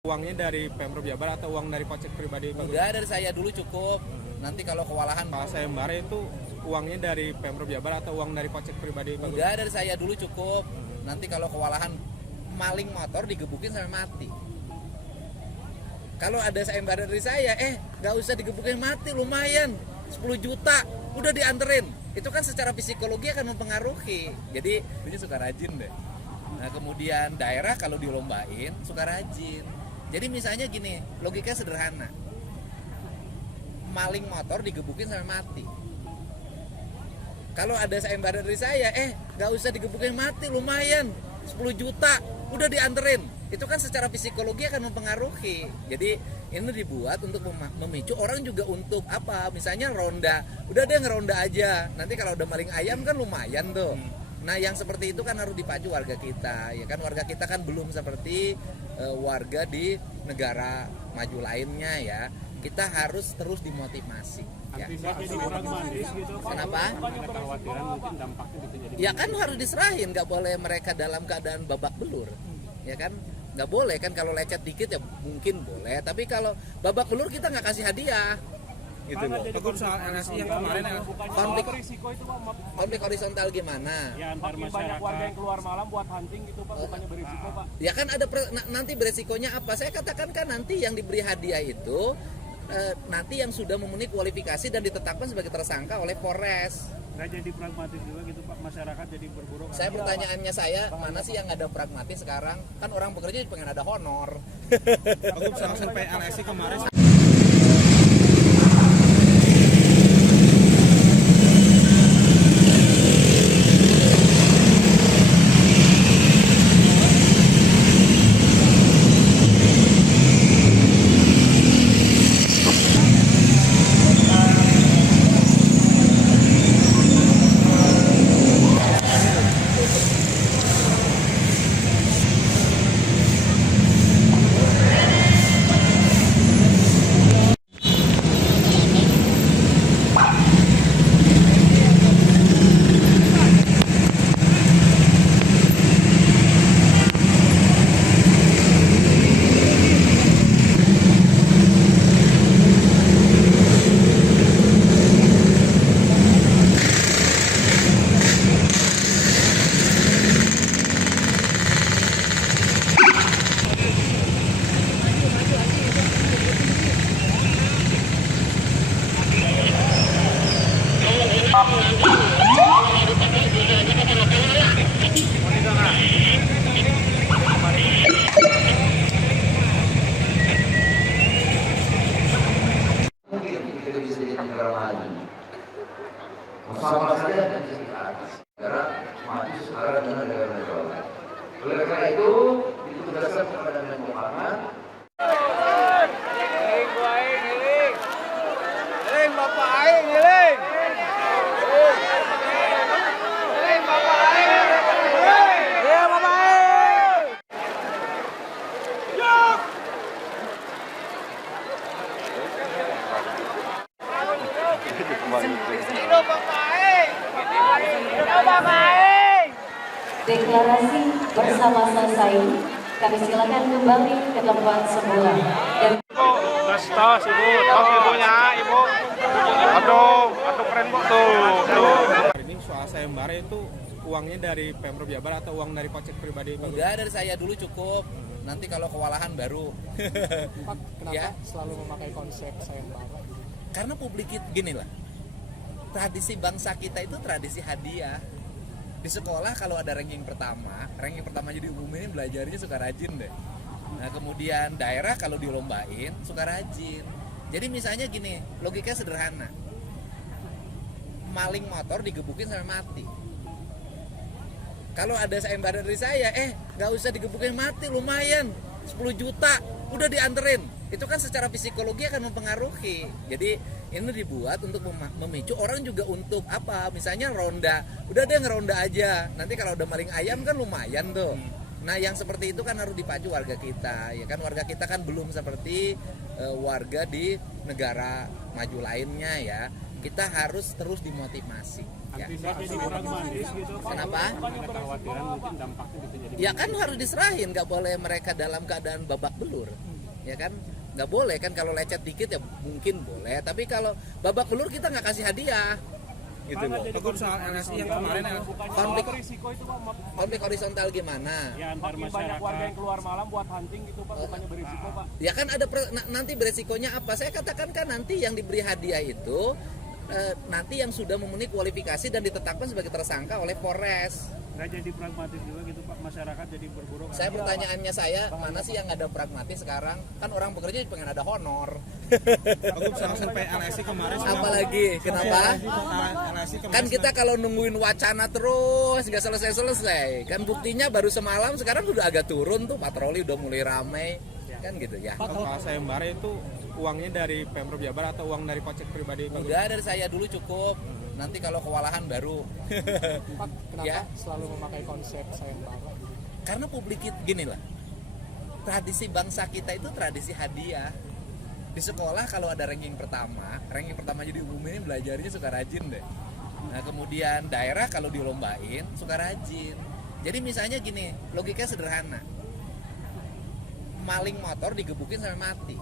Uangnya dari Pemprov Jabar atau uang dari kocek pribadi? Enggak, dari saya dulu cukup. Nanti kalau kewalahan Pak sayembara itu uangnya dari Pemprov Jabar atau uang dari kocek pribadi? enggak, dari saya dulu cukup. Nanti kalau kewalahan maling motor digebukin sampai mati. Kalau ada sayembara dari saya, nggak usah digebukin mati, lumayan 10 juta udah dianterin. Itu kan secara psikologi akan mempengaruhi. Jadi dia suka rajin deh. Nah kemudian daerah kalau dilombain suka rajin. Jadi misalnya gini, logika sederhana. Maling motor digebukin sampai mati. Kalau ada sayembara dari saya, nggak usah digebukin mati, lumayan 10 juta udah dianterin. Itu kan secara psikologi akan mempengaruhi. Jadi ini dibuat untuk memicu orang juga untuk apa? Misalnya ronda, udah deh ngeronda aja. Nanti kalau udah maling ayam kan lumayan tuh. Nah yang seperti itu kan harus dipacu warga kita, ya kan warga kita kan belum seperti warga di negara maju lainnya ya. Kita harus terus dimotivasi. Ya. Kenapa? Ya kan harus diserahin, nggak boleh mereka dalam keadaan babak belur, ya kan? Nggak boleh kan, kalau lecet dikit ya mungkin boleh, tapi kalau babak belur kita nggak kasih hadiah. Gitu loh. Cukup soal LSI yang kemarin konflik horizontal gimana? Ya, makin banyak warga yang keluar malam buat hunting gitu Pak, bukannya berisiko Pak. Ya kan ada nanti beresikonya apa? Saya katakan kan nanti yang diberi hadiah itu nanti yang sudah memenuhi kualifikasi dan ditetapkan sebagai tersangka oleh Polres. Nggak jadi pragmatis juga gitu Pak, masyarakat jadi berburu. Saya pertanyaannya mana sih yang ada pragmatis sekarang? Kan orang bekerja pengen ada honor. Cukup soal survei LSI kemarin. Sama saja dan negara maju sekarang dengan negara-negara lain. Oleh karena itu ditugaskan kepada Menkumham. Ngiling Bapak Aing, ngiling. Ngiling Bapak Aing. Iya Bapak Aing. Hidup Bapak Aing. Hidup Bapak Aing. Deklarasi bersama selesai. Kami silakan kembali ke tempat semula. Dan Tos Ibu, tos ibunya Ibu. Aduh keren Bu tuh. Ini soal sayembara itu uangnya dari Pemprov Jabar atau uang dari kocek pribadi? Enggak, dari saya dulu cukup. Nanti kalau kewalahan baru. Pak, kenapa Ya. selalu memakai konsep sayembara? Karena publik itu gini lah. Tradisi bangsa kita itu tradisi hadiah. Di sekolah kalau ada ranking pertama jadi diumumin belajarnya suka rajin deh. Nah kemudian daerah kalau dilombain suka rajin. Jadi misalnya gini, logika sederhana. Maling motor digebukin sampai mati. Kalau ada sayembara dari saya, nggak usah digebukin mati, lumayan 10 juta udah dianterin. Itu kan secara psikologi akan mempengaruhi. Jadi ini dibuat untuk memicu orang juga untuk apa? Misalnya ronda, udah deh ngeronda aja. Nanti kalau udah maling ayam kan lumayan tuh. Nah yang seperti itu kan harus dipacu warga kita, ya kan warga kita kan belum seperti warga di negara maju lainnya ya. Kita harus terus dimotivasi. Ya. Kenapa? Ya kan harus diserahin, nggak boleh mereka dalam keadaan babak belur. ya kan? Nggak boleh kan, kalau lecet dikit ya mungkin boleh, tapi kalau babak belur kita nggak kasih hadiah gitu loh. Teguh soal LSI yang kemarin Konflik Berisiko itu Pak, konflik horizontal gimana? ya antar banyak warga yang keluar malam buat hunting gitu Pak, bukannya berisiko Pak. Ya kan ada nanti beresikonya apa? Saya katakan kan nanti yang diberi hadiah itu nanti yang sudah memenuhi kualifikasi dan ditetapkan sebagai tersangka oleh Polres. Nggak jadi pragmatis juga gitu Pak, masyarakat jadi berburu. Saya pertanyaannya mana sih yang ada pragmatis sekarang? Kan orang bekerja pengen ada honor. Teguh soal survei LSI kemarin Apalagi kenapa? LSI kemarin Kan kita kalau nungguin wacana terus nggak selesai-selesai. Kan buktinya baru semalam, sekarang udah agak turun tuh, patroli udah mulai ramai. Kan gitu ya. soal sayembara itu uangnya dari Pemprov Jabar atau uang dari kocek pribadi? Udah dari saya dulu cukup. Nanti kalau kewalahan baru. Pak, kenapa Ya. selalu memakai konsep sayembara? Karena publik gini lah, tradisi bangsa kita itu tradisi hadiah. Di sekolah kalau ada ranking pertama jadi umumnya belajarnya suka rajin deh. Nah kemudian daerah kalau dilombain suka rajin. Jadi misalnya gini, logikanya sederhana, maling motor digebukin sampai mati.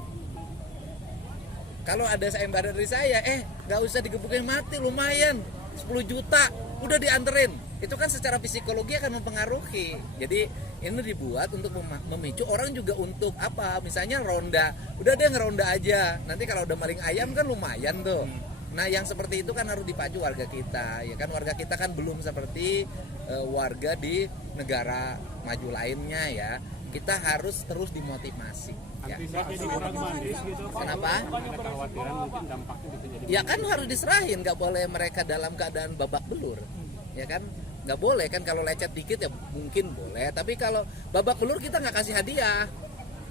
Kalau ada sayembara dari saya, nggak usah digebukin mati, lumayan 10 juta udah dianterin. Itu kan secara psikologi akan mempengaruhi. Jadi ini dibuat untuk memicu orang juga untuk apa? Misalnya ronda, udah dia ngeronda aja. Nanti kalau udah maling ayam kan lumayan tuh. Nah yang seperti itu kan harus dipacu warga kita, ya kan? Warga kita kan belum seperti warga di negara maju lainnya ya. Kita harus terus dimotivasi. Ya. Jadi pragmatis gitu Pak. Kenapa? Ada kekhawatiran mungkin dampaknya bisa jadi. Ya kan harus diserahin, nggak boleh mereka dalam keadaan babak belur, ya kan? Nggak boleh kan, kalau lecet dikit ya mungkin boleh, tapi kalau babak belur kita nggak kasih hadiah,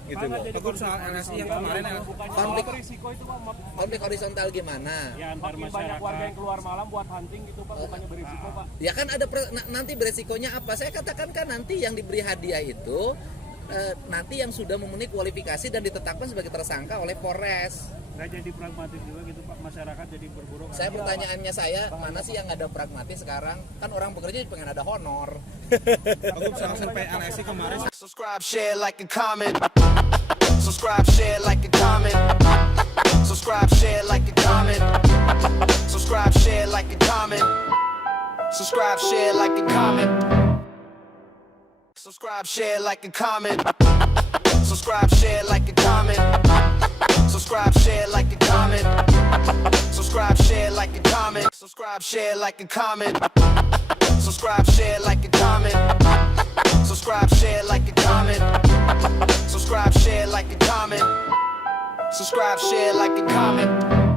gitu loh. Teguh soal LSI yang kemarin Konflik Berisiko itu Pak, konflik horizontal gimana? ya antar banyak warga yang keluar malam buat hunting gitu Pak, bukannya berisiko Pak. Ya kan ada nanti beresikonya apa? Saya katakan kan nanti yang diberi hadiah itu nanti yang sudah memenuhi kualifikasi dan ditetapkan sebagai tersangka oleh Polres. Nggak jadi pragmatis juga gitu Pak, masyarakat jadi berburu. Saya pertanyaannya mana sih yang ada pragmatis sekarang? Kan orang bekerja pengen ada honor. Teguh soal survei LSI kemarin Subscribe, share, like, and comment. Subscribe, share, like, and comment. Subscribe, share, like, and comment. Subscribe, share, like, and comment. Subscribe, share, like, and comment. Subscribe, share, like, and comment. Subscribe, share, like, and comment. Subscribe, share, like, and comment. Subscribe, share, like, and comment. Subscribe, share, like, and comment. Subscribe, share, like, and comment. Subscribe, share, like, and comment. Subscribe, share, like, and comment. Subscribe, share, like, and comment.